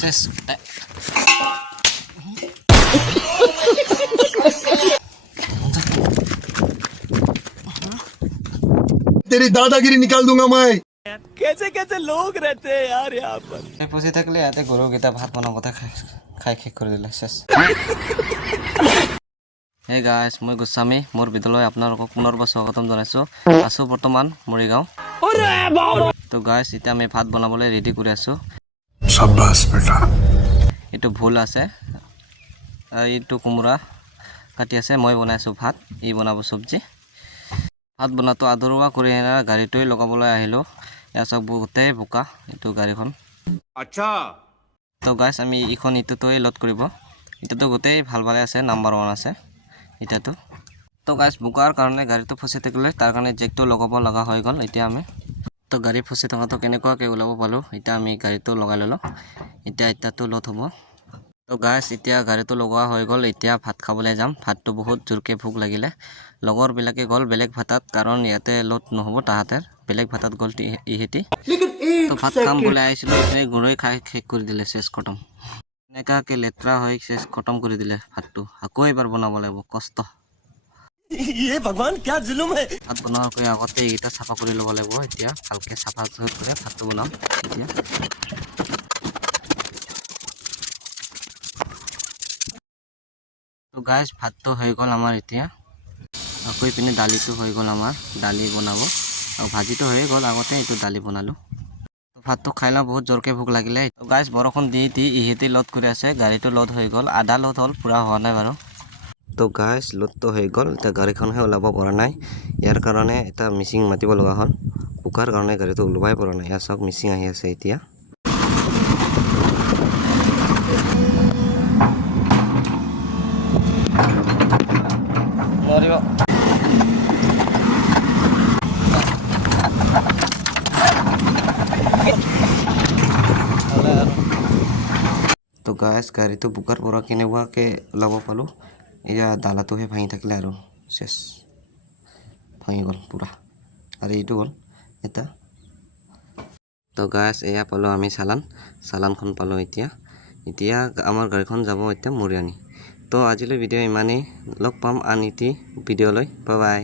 শেষ तेरी दादागिरी निकाल दूंगा मैं। कैसे कैसे लोग रहते हैं यार यहाँ पर পুষি থাকিলে ইয়াতে গৰুকেইটা ভাত বনাবতে খাই শেষ কৰি দিলে শেষ হে গাইছ মই গোস্বামী মোৰ বিদ্যালয় আপোনালোকক পুনৰবাৰ স্বাগতম জনাইছোঁ আছোঁ বৰ্তমান মৰিগাঁও তো গাইছ এতিয়া আমি ভাত বনাবলৈ ৰেডি কৰি আছোঁ शाबाश बेटा। এইটো ভোল আছে এইটো কোমোৰা কাটি আছে মই বনাইছোঁ ভাত ই বনাব চব্জি ভাত বনাতো আধৰুৱা কৰি গাড়ীটোৱে লগাবলৈ আহিলোঁ ইয়াৰ চব গোটেই বোকা এইটো গাড়ীখন अच्छा তো গাইছ আমি ইখন ইটোটোৱে লোড কৰিব এতিয়াতো গোটেই ভাল ভালে আছে নাম্বাৰ 1 আছে এতিয়াতো তো গাইছ বোকাৰ কাৰণে গাড়ীটো ফচি থাকিলে তাৰ কাৰণে জেকটো লগাব লগা হৈ গ'ল এতিয়া আমি তো গাড়ী ফচি থকাটো কেনেকুৱাকৈ ওলাব পালোঁ এতিয়া আমি গাড়ীটো লগাই ল'লোঁ এতিয়াতো লোড হ'ব তো গাইছ এতিয়া গাড়ীটো লগোৱা হৈ গ'ল এতিয়া ভাত খাবলৈ যাম ভাতটো বহুত জোৰকৈ ভোক লাগিলে লগৰবিলাকে গ'ল বেলেগ ভাতত কাৰণ ইয়াতে লোড নহ'ব তাহাঁতৰ বেলেগ ভাতত গ'ল ইহেঁতি তো ভাত খাম বুলি আহিছিলোঁ এই গুড়ৈ খাই শেষ কৰি দিলে শেষ খতম এনেকুৱাকৈ লেতেৰা হৈ শেষ খতম কৰি দিলে ভাতটো আকৌ এবাৰ বনাব লাগিব কষ্ট ये भगवान क्या जुल्म है ভাত বনোৱাকৈ আগতে এইকেইটা চাফা কৰি ল'ব লাগিব এতিয়া ভালকৈ চাফা কৰি ভাতটো বনাম এতিয়া তো গাইছ ভাতটো হৈ গ'ল আমাৰ এতিয়া আকৌ পিনে দালিটো হৈ গ'ল আমাৰ দালি বনাব আৰু ভাজিটো হৈ গ'ল আগতে এইটো দালি বনালোঁ ভাতটো খাই লওঁ বহুত জোৰকৈ ভোক লাগিলে গাইছ বৰষুণ দি ইহেঁতি লোড কৰি আছে গাড়ীটো লোড হৈ গ'ল আধা লোড হ'ল পূৰা হোৱা নাই বাৰু তো গাইছ লোডটো হৈ গ'ল এতিয়া গাড়ীখনহে ওলাব পৰা নাই ইয়াৰ কাৰণে এটা মিচিং মাতিব লগা হ'ল বোকাৰ কাৰণে গাড়ীটো ওলাবই পৰা নাই ইয়াৰ চাওক মিচিং আহি আছে এতিয়া তো গাইছ গাড়ীটো বোকাৰ পৰা কেনেকুৱাকৈ ওলাব পালোঁ এয়া দালাটোহে ভাঙি থাকিলে আৰু শেষ ভাঙি গ'ল পূৰা আৰু এইটো গ'ল এটা তো গাইছ এয়া পালোঁ আমি চালানখন পালোঁ এতিয়া আমাৰ গাড়ীখন যাব এতিয়া মৰিয়নি তো আজিলৈ ভিডিঅ' ইমানেই লগ পাম আন এটি ভিডিঅ'লৈ বাই বাই